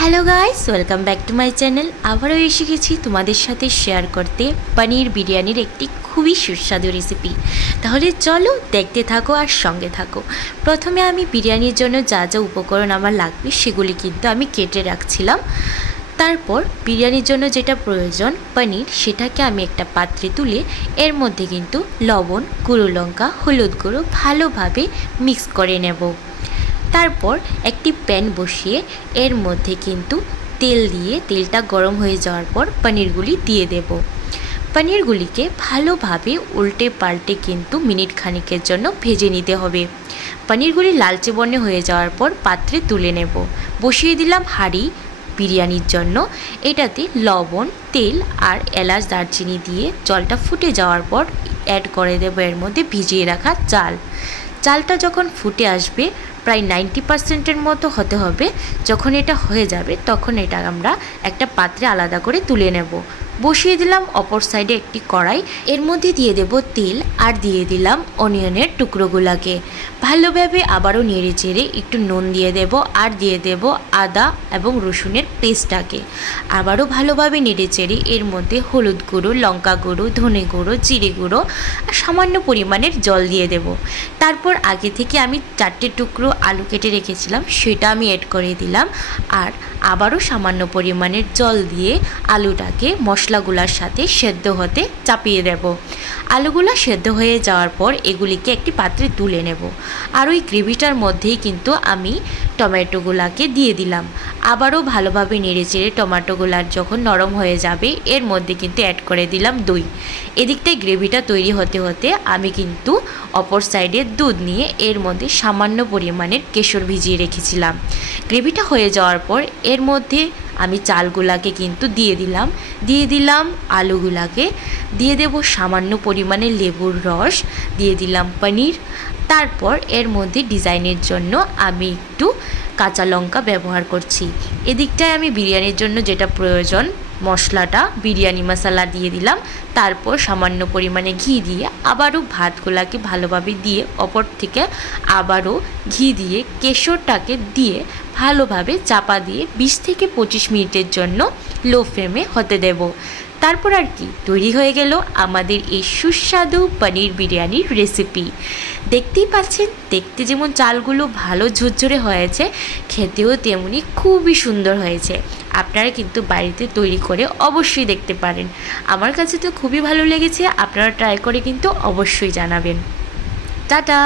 Hello guys, welcome back to my channel. আবারও এসে গেছি তোমাদের সাথে শেয়ার করতে পনির বিরিয়ানির একটি খুবই সুস্বাদু রেসিপি। তাহলে চলো দেখতে থাকো আর সঙ্গে থাকো। প্রথমে আমি বিরিয়ানির জন্য যা যা উপকরণ আমার লাগবে সেগুলি কিন্তু আমি কেটে রাখছিলাম। তারপর বিরিয়ানির জন্য যেটা প্রয়োজন পনির, সেটাকে আমি একটা পাত্রে তুলে এর মধ্যে কিন্তু লবণ, গুঁড়ো লঙ্কা, হলুদ গুঁড়ো ভালোভাবে মিক্স করে নেব। তারপর একটি প্যান বসিয়ে এর মধ্যে কিন্তু তেল দিয়ে তেলটা গরম হয়ে যাওয়ার পর পনিরগুলি দিয়ে দেব। পনিরগুলিকে ভালোভাবে উল্টে পাল্টে কিন্তু মিনিট খানিকের জন্য ভেজে নিতে হবে। পনিরগুলি লালচে বর্ণে হয়ে যাওয়ার পর পাত্রে তুলে নেব। বসিয়ে দিলাম হাঁড়ি বিরিয়ানির জন্য। এটাতে লবণ, তেল আর এলাচ দারচিনি দিয়ে জলটা ফুটে যাওয়ার পর অ্যাড করে দেব এর মধ্যে ভিজিয়ে রাখা চাল। চালটা যখন ফুটে আসবে, প্রায় 90% মতো হতে হবে। যখন এটা হয়ে যাবে তখন এটা আমরা একটা পাত্রে আলাদা করে তুলে নেব। বসিয়ে দিলাম অপর সাইডে একটি কড়াই, এর মধ্যে দিয়ে দেব তেল আর দিয়ে দিলাম অনিয়নের টুকরোগুলাকে। ভালোভাবে আবারও নেড়ে চেড়ে একটু নুন দিয়ে দেব আর দিয়ে দেব আদা এবং রসুনের পেস্টটাকে। আবারও ভালোভাবে নেড়ে চেড়ে এর মধ্যে হলুদ গুঁড়ো, লঙ্কা গুঁড়ো, ধনে গুঁড়ো, জিরে গুঁড়ো আর সামান্য পরিমাণের জল দিয়ে দেব। তারপর আগে থেকে আমি 4টে টুকরো আলু কেটে রেখেছিলাম, সেটা আমি অ্যাড করে দিলাম আর আবারও সামান্য পরিমাণের জল দিয়ে আলুটাকে মশলাগুলোর সাথে সেদ্ধ হতে চাপিয়ে দেব। আলুগুলো সেদ্ধ হয়ে যাওয়ার পর এগুলিকে একটি পাত্রে তুলে নেব। আর ওই গ্রেভিটার মধ্যেই কিন্তু আমি টমেটোগুলোকে দিয়ে দিলাম। আবারও ভালোভাবে নেড়েচেড়ে টমেটোগুলার যখন নরম হয়ে যাবে এর মধ্যে কিন্তু অ্যাড করে দিলাম দই। এদিকটায় গ্রেভিটা তৈরি হতে হতে আমি কিন্তু অপর সাইডে দুধ নিয়ে এর মধ্যে সামান্য পরিমাণের কেশর ভিজিয়ে রেখেছিলাম। গ্রেভিটা হয়ে যাওয়ার পর এর মধ্যে আমি চালগুলাকে কিন্তু দিয়ে দিলাম আলুগুলাকে, দিয়ে দেব সামান্য পরিমাণে লেবুর রস, দিয়ে দিলাম পনির। তারপর এর মধ্যে ডিজাইনের জন্য আমি একটু কাঁচা লঙ্কা ব্যবহার করছি। এদিকটায় আমি বিরিয়ানির জন্য যেটা প্রয়োজন মশলাটা, বিরিয়ানি মশলা দিয়ে দিলাম। তারপর সামান্য পরিমাণে ঘি দিয়ে আবারও ভাতগুলাকে ভালোভাবে দিয়ে অপর থেকে আবারও ঘি দিয়ে কেশরটাকে দিয়ে ভালোভাবে চাপা দিয়ে 20 থেকে 25 মিনিটের জন্য লো ফ্লেমে হতে দেব। তারপর আর কি, তৈরি হয়ে গেল আমাদের এই সুস্বাদু পনির বিরিয়ানির রেসিপি। দেখতেই পাচ্ছেন, দেখতে যেমন চালগুলো ভালো ঝরঝরে হয়েছে, খেতেও তেমনি খুবই সুন্দর হয়েছে। আপনারা কিন্তু বাড়িতে তৈরি করে অবশ্যই দেখতে পারেন। আমার কাছে তো খুবই ভালো লেগেছে, আপনারা ট্রাই করে কিন্তু অবশ্যই জানাবেন। টাটা।